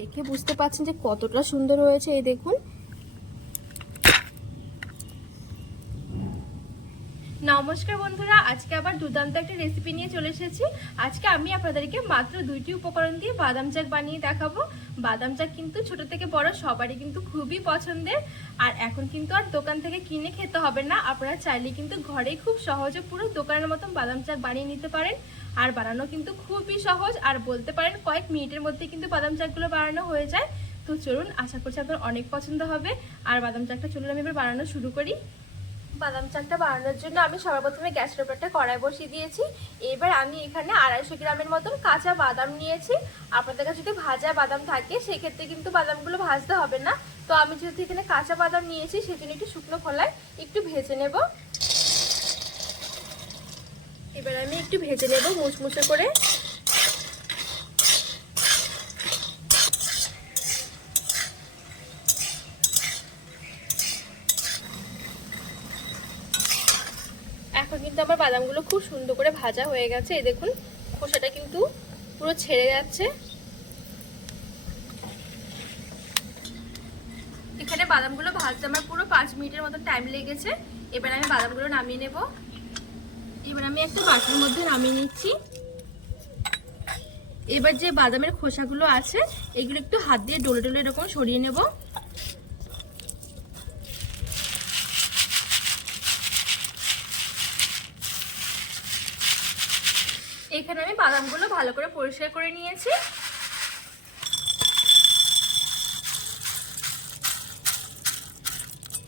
দেখে বুঝতে পারছেন যে কতটা সুন্দর হয়েছে, এই দেখুন। নমস্কার বন্ধুরা, আজকে আবার দুর্দান্ত একটা রেসিপি নিয়ে চলে এসেছি। আজকে আমি আপনাদেরকে মাত্র দুইটি উপকরণ দিয়ে বাদাম চাক বানিয়ে দেখাবো। বাদাম চাক কিন্তু ছোট থেকে বড়, সবারই কিন্তু খুবই পছন্দের। আর এখন কিন্তু আর দোকান থেকে কিনে খেতে হবে না। আপনারা চাইলে কিন্তু ঘরে খুব সহজে পুরো দোকানের মতন বাদাম চাক বানিয়ে নিতে পারেন। আর বানানো কিন্তু খুবই সহজ। আর বলতে পারেন কয়েক মিনিটের মধ্যে কিন্তু বাদাম চাকগুলো বানানো হয়ে যায়। তো চলুন, আশা করছি আপনার অনেক পছন্দ হবে। আর বাদাম চাকটা চলুন আমি এবার বানানো শুরু করি। বাদাম চাকটা বানানোর জন্য আমি সবার প্রথমে গ্যাসের উপর একটা কড়াই বসিয়ে দিয়েছি। এবার আমি এখানে আড়াইশো গ্রামের মতন কাঁচা বাদাম নিয়েছি। আপনাদের কাছে যদি ভাজা বাদাম থাকে, সেক্ষেত্রে কিন্তু বাদামগুলো ভাজতে হবে না। তো আমি যেহেতু এখানে কাঁচা বাদাম নিয়েছি, সেজন্য একটু শুকনো খোলায় একটু ভেজে নেব। এবার আমি একটু ভেজে নেব মুচমুচে করে। এখন কিন্তু আমার বাদামগুলো খুব সুন্দর করে ভাজা হয়ে গেছে। এই দেখুন, খোসাটা কিন্তু পুরো ছেড়ে যাচ্ছে। এখানে বাদামগুলো ভাজতে আমার পুরো পাঁচ মিনিটের মতো টাইম লেগেছে। এবার আমি বাদামগুলো নামিয়ে নেব। এবার আমি একটা বাটির মধ্যে নামিয়ে নিচ্ছি। এবার যে বাদামের খোসাগুলো আছে, এগুলো একটু হাত দিয়ে ডলে ডলে এরকম সরিয়ে নেব। এখানে আমি বাদামগুলো ভালো করে পরিষ্কার করে নিয়েছি।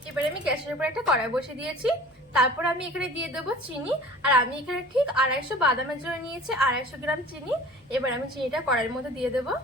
এবারে আমি গ্যাসের উপর একটা কড়াই বসে দিয়েছি। তারপর আমি এখানে দিয়ে দেবো চিনি, আর আমি এখানে ঠিক আড়াইশো বাদামের জন্য নিয়েছি, আড়াইশো গ্রাম চিনি। এবার আমি চিনিটা কড়াইয়ের মধ্যে দিয়ে দেবো।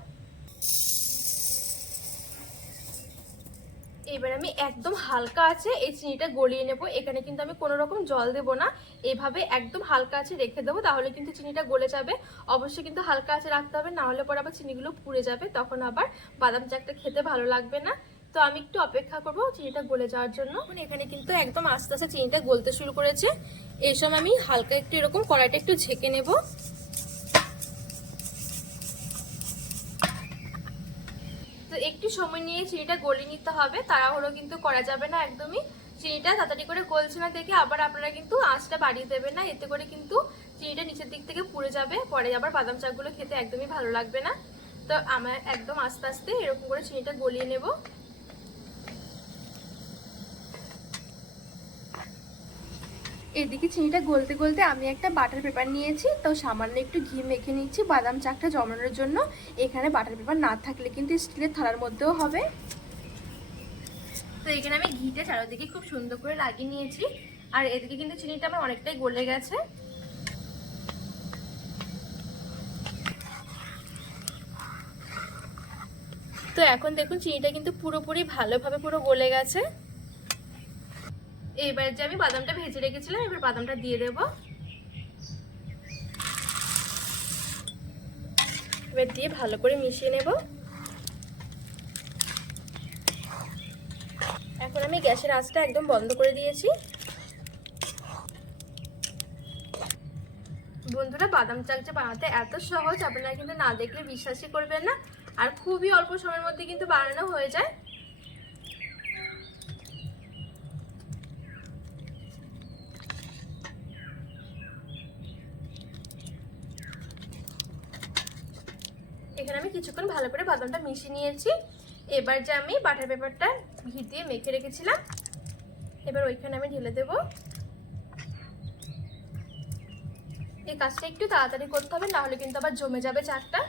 এবার আমি একদম হালকা আছে এই চিনিটা গলিয়ে নেব। এখানে কিন্তু আমি কোনো রকম জল দেব না। এভাবে একদম হালকা আছে রেখে দেবো, তাহলে কিন্তু চিনিটা গলে যাবে। অবশ্যই কিন্তু হালকা আছে রাখতে হবে, না হলে পরে আবার চিনিগুলো পুড়ে যাবে, তখন আবার বাদাম চাকটা খেতে ভালো লাগবে না। তো আমি একটু অপেক্ষা করব চিনিটা গলে যাওয়ার জন্য। এখানে কিন্তু একদম আস্তে আস্তে চিনিটা গলতে শুরু করেছে। এই সময় আমি হালকা একটু এরকম কড়াইটা একটু ঝেঁকে নেব। তো একটু সময় নিয়ে চিনিটা গলিয়ে নিতে হবে। তাড়াহুড়ো কিন্তু করা যাবে না একদমই। চিনিটা তাড়াতাড়ি করে গলছে না দেখে আবার আপনারা কিন্তু আঁচটা বাড়িয়ে দেবেন না। এতে করে কিন্তু চিনিটা নিচের দিক থেকে পুড়ে যাবে। পরে আবার বাদাম চাকগুলো খেতে একদমই ভালো লাগবে না। তো আমার একদম আস্তে আস্তে এরকম করে চিনিটা গলিয়ে নেব। এদিকে চিনিটা গলতে গলতে আমি একটা বাটার পেপার নিয়েছি, তো সামান্য একটু ঘি মেখে নিচ্ছি, বাদাম চাকটা জমানোর জন্য। এখানে বাটার পেপার না থাকলে কিন্তু স্টিলের থালার মধ্যেও হবে। তো এখানে আমি ঘিটা চারোদিকে খুব সুন্দর করে লাগিয়ে নিয়েছি, আর এদিকে কিন্তু চিনিটা আমার অনেকটাই গলে গেছে। তো এখন দেখুন, চিনিটা কিন্তু পুরোপুরি ভালোভাবে পুরো গলে গেছে। এবার যে আমি বাদামটা ভেজে রেখেছিলাম, এবার বাদামটা দিয়ে দেব। এবার দিয়ে ভালো করে মিশিয়ে নেব। এখন আমি গ্যাসের আঁচটা একদম বন্ধ করে দিয়েছি। বন্ধুরা, বাদাম যে বানাতে এত সহজ, আপনারা কিন্তু না দেখলে বিশ্বাসই করবেন না। আর খুবই অল্প সময়ের মধ্যে কিন্তু বানানো হয়ে যায়। এখানে আমি কিছুক্ষণ ভালো করে বাদামটা মিশিয়ে নিয়েছি। এবার যে আমি বাটার পেপারটা ঘি দিয়ে মেখে রেখেছিলাম, এবার ওইখানে আমি ঢেলে দেব। এই কাজটা একটু তাড়াতাড়ি করতে হবে, নাহলে কিন্তু আবার জমে যাবে চারটা।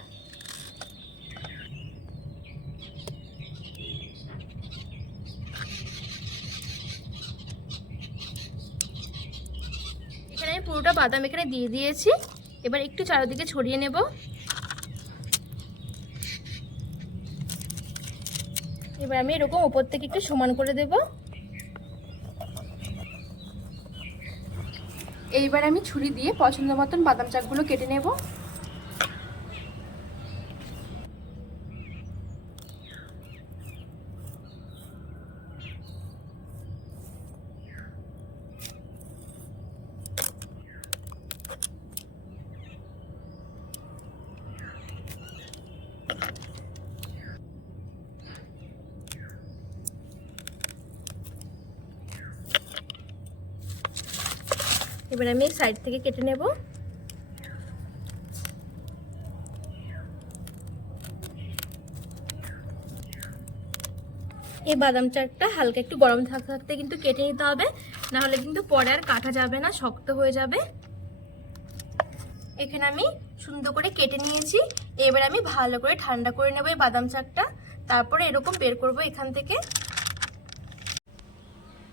এখানে আমি পুরোটা বাদাম এখানে দিয়ে দিয়েছি। এবার একটু চারিদিকে ছড়িয়ে নেব। এবার আমি এরকম উপর থেকে একটু সমান করে দেব। এইবার আমি ছুরি দিয়ে পছন্দ মতন বাদাম চাকগুলো কেটে নেব। এবার আমি সাইড থেকে কেটে নেব। এই বাদাম চাটটা হালকা একটু গরম থাকতে থাকতে কিন্তু কেটে নিতে হবে না হলে কিন্তু পরে আর কাটা যাবে না, শক্ত হয়ে যাবে। এখানে আমি সুন্দর করে কেটে নিয়েছি। এবার আমি ভালো করে ঠান্ডা করে নেব এই বাদাম চাকটা তারপরে এরকম বের করব এখান থেকে।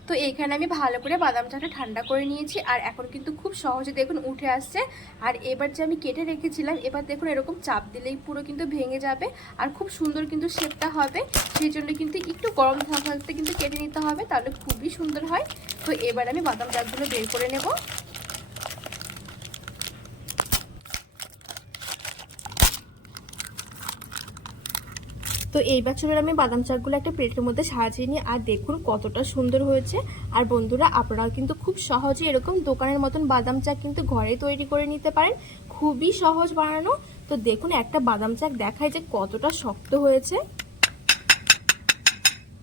তো এইখানে আমি ভালো করে বাদাম চাটা ঠান্ডা করে নিয়েছি, আর এখন কিন্তু খুব সহজে দেখুন উঠে আসছে। আর এবার যে আমি কেটে রেখেছিলাম, এবার দেখুন এরকম চাপ দিলেই পুরো কিন্তু ভেঙে যাবে, আর খুব সুন্দর কিন্তু শেপটা হবে। সেই জন্য কিন্তু একটু গরম থাকতে কিন্তু কেটে নিতে হবে, তাহলে খুবই সুন্দর হয়। তো এবার আমি বাদাম চাটগুলো বের করে নেব। তো এই বছরের আমি বাদাম চাকগুলো একটা প্লেটের মধ্যে সাজিয়ে নিই। আর দেখুন কতটা সুন্দর হয়েছে। আর বন্ধুরা, আপনারাও কিন্তু খুব সহজে এরকম দোকানের মতন বাদাম চাক কিন্তু ঘরে তৈরি করে নিতে পারেন। খুবই সহজ বানানো। তো দেখুন, একটা বাদাম চাক দেখায় যে কতটা শক্ত হয়েছে।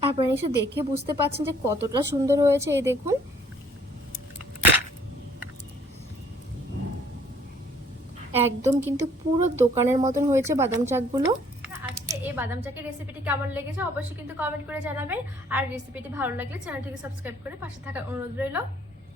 আপনারা এসে দেখে বুঝতে পারছেন যে কতটা সুন্দর হয়েছে এই দেখুন। একদম কিন্তু পুরো দোকানের মতন হয়েছে বাদাম চাকগুলো। আজকে এই বাদাম চাকের রেসিপিটি কেমন লেগেছে অবশ্যই কিন্তু কমেন্ট করে জানাবেন। আর রেসিপিটি ভালো লাগলে চ্যানেলটিকে সাবস্ক্রাইব করে পাশে থাকার অনুরোধ রইল।